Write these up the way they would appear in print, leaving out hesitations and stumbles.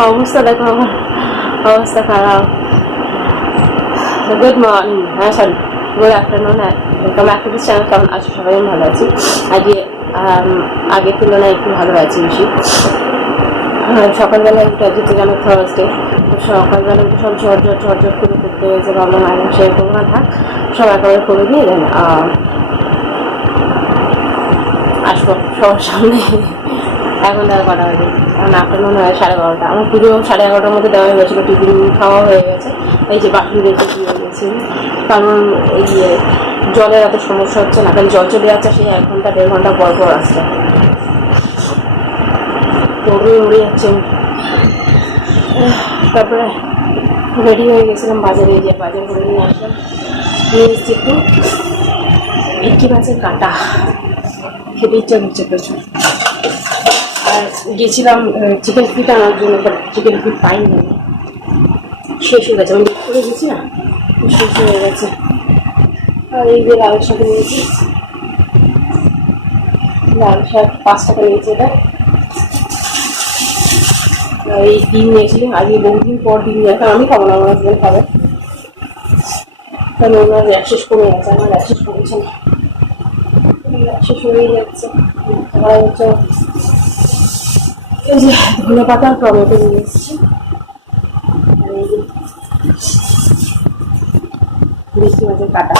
অবস্থা দেখো আমার, অবস্থা খারাপ। গুড মর্নিং, হ্যাঁ sorry good afternoon. Welcome back to this channel. কেমন আছো সবাই? আমি ভালো আছি। আজকে আগের তুলনায় একটু ভালো আছি বেশি। সকালবেলা একটু, আজকে তো জানো থার্সডে, সকালবেলা একটু সব ঝরঝর করে করতে হয়েছে। ভাবলাম আগে সেরকম না থাক, সব একেবারে করে দিয়ে দেন আসবো সবার সামনে। এখন তার কটা বাজে? এখন আফটারনুন হয় 12:30। আমার পুজো 11:30টার মধ্যে দেওয়া হয়ে গেছিলো, টিফিন খাওয়া হয়ে গেছে। এই যে বাসন রেখে দিয়ে গেছি, কারণ এই জলের এত সমস্যা হচ্ছে না, কারণ জল চলে যাচ্ছে সেই 1 ঘন্টা 1.5 ঘন্টা পর পর আসছে, উড়ে যাচ্ছে। তারপরে রেডি হয়ে গেছিলাম বাজারে, যে বাজার করে নিয়ে আসলাম, নিয়ে এসছি একটু ভেটকি মাছের কাঁটা, খেতে ইচ্ছা করছে প্রচুর। আর গেছিলাম চিকেন ফিট আনার জন্য, বাট চিকেন ফিট পাইনি, শেষ হয়ে গেছে। আমি বুক করে গেছি না, শেষ হয়ে গেছে। আর এই যে লাল শাক নিয়েছি, লাল শাক 5 টাকা নিয়েছি এটা। এই ডিম নিয়েছি, আজকে বহুদিন পর ডিম নিয়ে, কারণ আমি খাবো না, আমার হাজবেন্ড খাবে, কারণ ওনার র্যাশেস কমে গেছে, আমার র্যাশেস কমেছে না, র্যাশেস হয়েই যাচ্ছে। আর হচ্ছে এই যে ধনে পাতা আর টমেটো নিয়ে এসেছি। আর এই যে ভেটকি মাছের কাঁটা,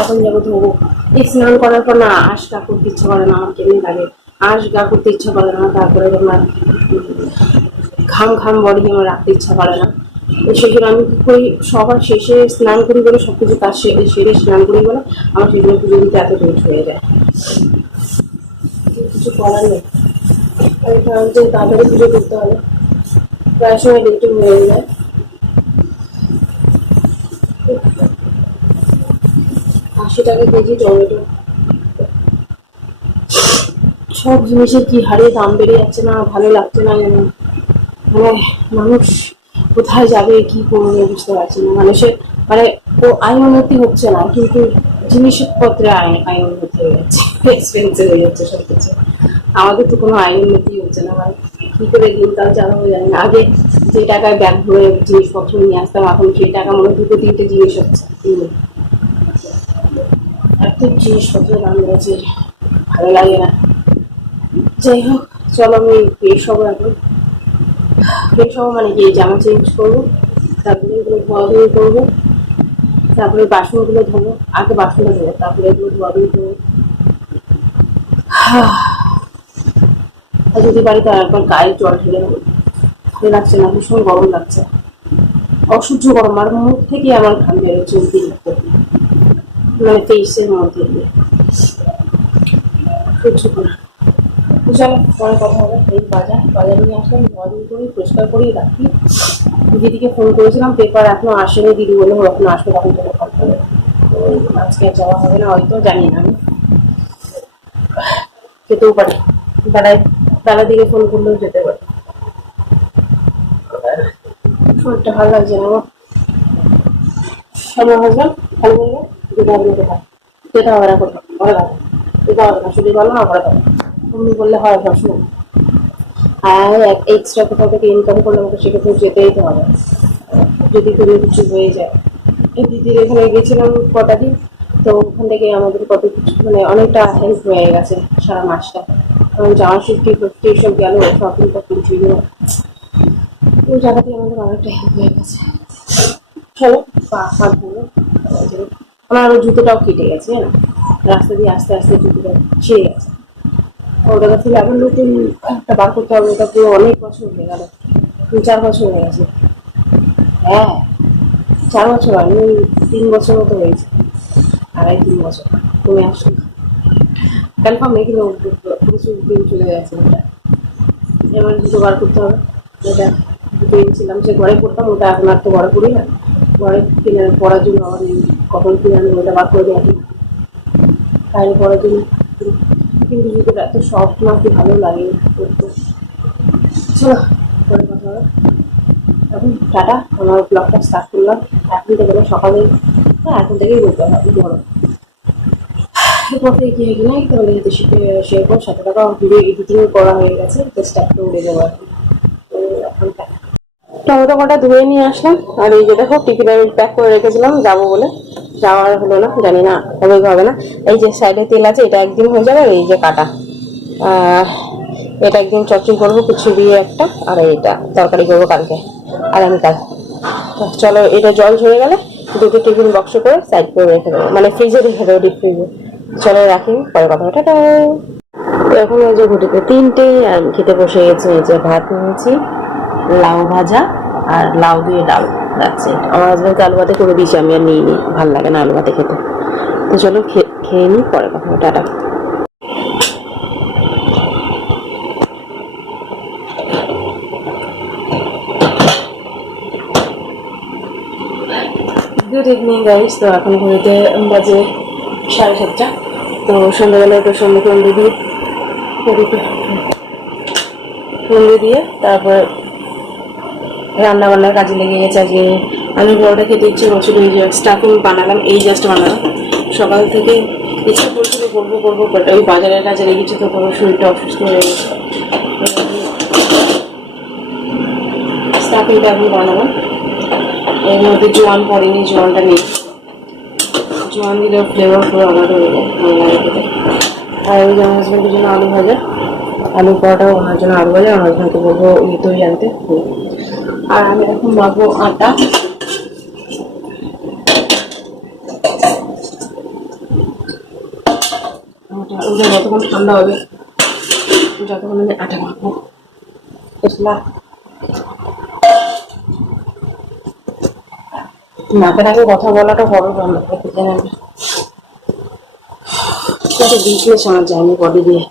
এখন যাবো ধোবো। এই স্নান করার পর না আঁশ গা করতে ইচ্ছা করে না, আমার কেমনি লাগে, আঁশ গা করতে ইচ্ছা করে না। তারপরে তোমার ঘাম ঘাম বডি আমার রাখতে ইচ্ছা করে না। তো সেজন্য আমি কী করি, সবার শেষে স্নান করি বলে, সব কিছু তার সেরে স্নান করি বলে আমার সেজন্য পুজো দিতে এত লেট হয়ে যায়। কিছু করার নেই, যে তাড়াতাড়ি পুজো করতে হবে, প্রায় সময় লেটে হয়ে যায়। 80 টাকা কেজি টমেটো, সব জিনিসের কি হারে দাম বেড়ে যাচ্ছে না, ভালো লাগছে না। মানে মানুষ কোথায় যাবে, কি করবে বুঝতে পারছি না। মানুষের মানে আয় উন্নতি হচ্ছে না, কিন্তু জিনিসপত্রে আয় উন্নতি হয়ে যাচ্ছে, এক্সপেন্সিভ হয়ে যাচ্ছে সব কিছু। আমাদের তো কোনো আয় উন্নতি হচ্ছে না, মানে কি করে দিনকাল চালাবো জানি না। আগে যে টাকায় ব্যাগ ভরে জিনিসপত্র নিয়ে আসতাম, এখন সেই টাকা মনে 2-3টে জিনিস হচ্ছে। এত জিনিসপত্রের দাম বেড়েছে, ভালো লাগে না। যাই হোক, চলো আমি ফ্রেশ হবো এখন। ফ্রেশ হবো মানে কি, জামা চেঞ্জ করবো, তারপরে এগুলো ধোয়াধুয়ি করবো, তারপরে বাসনগুলো ধোবো। আগে বাসনটা ধোবো, তারপরে এগুলো ধোয়াধুয়ি করবো। আর যদি বাড়িতে একবার গায়ে জল ঢেলে নেবো, ভালো লাগছে না, ভীষণ গরম লাগছে, অসহ্য গরম। আর মুখ থেকে আমার ঘাম বেরোচ্ছে অতিরিক্ত, মানে ফেসের মধ্যে দিয়ে সহ্য করে। চলো পরে কথা হবে। এই বাজারে নিয়ে আসলাম, ধোয়াধুয়ি করি, পরিষ্কার করি, রাখি। দিদিকে ফোন করেছিলাম, পেপার এখনো আসেনি, দিদি বললো যখন আসবে তখন তোকে ফোন করবে। তো আজকে যাওয়া হবে না হয়তো, জানি না, আমি যেতেও পারি, বেলার দিকে ফোন করলেও যেতে পারি। শরীরটা ভালো লাগছে না আমার। আমার হাজব্যান্ড খালি বলবে যেতে হবে না, কোথায় যেতে হবে না, কোথাও ঘরে থাকো, যেতে হবে না, শুধু বলো না ঘরে থাকো, তুমি বললে হয় সবসময়। আর এক্সট্রা কোথাও থেকে ইনকাম করলে আমাকে সেক্ষেত্রে যেতেই তো হবে, যদি কোনো কিছু হয়ে যায়। এই দিদির এখানে গেছিলাম কটা দিন, তো ওখান থেকে আমাদের কত কিছু মানে অনেকটা হেল্প হয়ে গেছে সারা মাসটা। কারণ জামা সুটি করতে এসব গেল, শপিং টপিং ছিল, ওই জায়গাতেই আমাদের অনেকটা হেল্প হয়ে গেছে। চলো পা হাত ধরো। আমার আবার জুতোটাও কেটে গেছে না, রাস্তা দিয়ে আস্তে আস্তে জুতোটা ছিঁড়ে গেছে। ওটা থেকে আবার নতুন একটা বার করতে হবে, ওটা পুরো অনেক বছর হয়ে গেল, 3-4 বছর হয়ে গেছে। হ্যাঁ 4 বছর হয়, 3 বছর মতো হয়েছে, 2.5-3 বছর তুমি আসো কনফার্ম নেই, কিন্তু প্রচুর দিন চলে গেছে। ওটা এবার জুতো বার করতে হবে। ওটা জুতো এনেছিলাম, সে ঘরে পড়তাম, ওটা এখন আর তো ঘরে পড়ি না, ঘরে কিনে পড়ার জন্য আবার কখন কিনে আনবো, ওটা বার করে দেওয়া বাইরে পড়ার জন্য। কিন্তু জুতোটা এত সফট না, কি ভালো লাগে পড়তে। চলো পরে কথা হবে। এখন টাটা, আমার ব্লগটা স্টার্ট করলাম এখন থেকে, সকালে, হ্যাঁ এখন থেকেই বলতে হবে বড় এরপর থেকে কি হয় কিনা, তাহলে যদি শেয়ার করো। 7 টাকা ভিডিও এডিটিং করা হয়ে গেছে, জাস্ট একটা উড়ে যাবো এখন। টমেটো কটা ধুয়ে নিয়ে আসলাম। আর এই যে দেখো টিফিনে আমি প্যাক করে রেখেছিলাম যাবো বলে, যাওয়ার হলো না, জানি না হবে কি হবে না। এই যে সাইডে তেল আছে, এটা একদিন হয়ে যাবে। আর এই যে কাটা, এটা একদিন চচ্চড়ি করবো কুচি দিয়ে একটা, আর এইটা তরকারি করবো কালকে আগামীকাল। চলো, এটা জল ঝরে গেলে দুটো টিফিন বক্স করে সাইড করে রেখে দেবো, মানে ফ্রিজে রেখে দেবো, ডিপ ফ্রিজে। চলো রাখি, পরে কথা হবে, টাটা। এখন এই যে ঘটিতে 3টে, আর আমি খেতে বসে গেছি। এই যে ভাত নিয়েছি, লাউ ভাজা আর লাউ দিয়ে ডাল যাচ্ছে। আমার হাজব্যান্ডকে আলু ভাতে করে দিয়েছি, আমি আর নিইনি, ভালো লাগে না আলু ভাতে খেতে। তো চলো খেয়ে নিই, পরে কথা হবে, টাটা। Good evening guys. তো এখন ঘুরিতে বাজে 7:30। তো সন্ধ্যাবেলায় তো সন্ধ্যে দিয়ে তারপর রান্না বান্নার কাজে লেগে গেছে। আজকে আলু পরোটা খেতে ইচ্ছে করছিল, এই যে স্টাফিং বানালাম, এই জাস্ট বানালাম। সকাল থেকে ইচ্ছে করছিল করবো বাট ওই বাজারের কাজে লেগেছে, তো কোনো শরীরটা অসুস্থ হয়ে গেছে। স্টাফিংটা এখন বানালাম। এর মধ্যে জোয়ান পড়েনি, জোয়ানটা নেই। জোয়ান দিলেও ফ্লেভার পুরো আলাদা হয়ে যায়, ভালো লাগে খেতে। আর ওই যে আমার হাজব্যান্ডের জন্য আলু ভাজা, আলু পরোটা, ওনার জন্য আলু ভাজা। আমার হাজব্যান্ডকে বলবো দই আনতে। আর আমি এখন মাখবো আটা। ওটা যতক্ষণ ঠান্ডা হবে যতক্ষণ আমি আটা মাখবো। বুঝলা, নাকের আগে কথা বলাটা বড় রান্না করতে জানি না, কিন্তু উইকনেস আমার যায়নি বডি দিয়ে।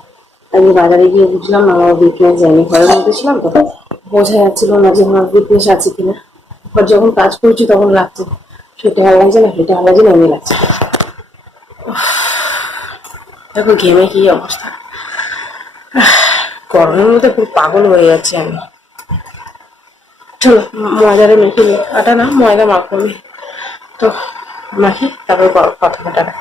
আমি বাজারে গিয়ে বুঝলাম আমার উইকনেস যায়নি, ঘরের মধ্যে ছিলাম তো বোঝা যাচ্ছিল না যে আমার উইকনেস আছে কিনা। আর যখন কাজ করছি তখন লাগছে, সেটা ভালো লাগছে না, সেটা ভালো লাগছে না, এমনি লাগছে। দেখো ঘেমে কি অবস্থা, গরমের মধ্যে খুব পাগল হয়ে যাচ্ছে আমি। চলো ময়দারে মেখে নিই, আটা না ময়দা মাখবো। তো মাখি, তারপর কথা কাটা।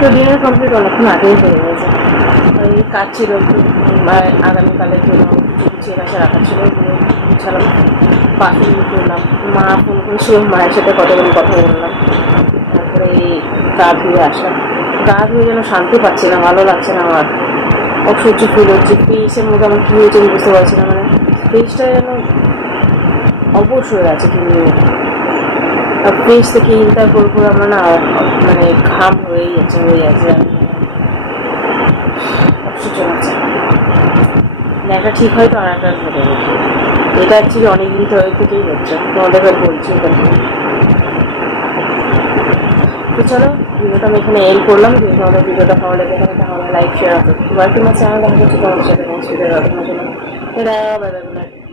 তো ডিনার কমপ্লিট অনেকক্ষণ আগেই হয়ে গেছে। ওই কাজ ছিল আগামীকালের জন্য, গুছিয়ে কাছে রাখার ছিল, গুছালাম, বাকি করলাম। মা ফোন করেছিল, মায়ের সাথে কতক্ষণ কথা বললাম। তারপরে এই গা ধুয়ে আসলাম। গা ধুয়ে যেন শান্তি পাচ্ছি না, ভালো লাগছে না আমার, অসহ্য ফিল হচ্ছে। ফেসের মধ্যে আমার কী হয়েছে আমি বুঝতে পারছি না, মানে ফেসটা যেন অবশ হয়ে আছে কি নিয়ে। ফেস থেকে ইন্টার করে আমরা না, মানে ঘাম হয়ে যাচ্ছে অসহ্য লাগছে। একটা ঠিক হয় তো আর একটা ঘটে, এটা অ্যাকচুয়ালি অনেকদিন থেকেই হচ্ছে, তোমাদেরকে বলছি। তো চলো ভিডিওটা আমি এখানে এন্ড করলাম। যদি তোমাদের ভিডিওটা ভালো লেগে থাকে তাহলে লাইক শেয়ার করো। তোমার চ্যানেল দেখা যাচ্ছে তোমাদের সাথে নেক্সট ভিডিও। Bye bye.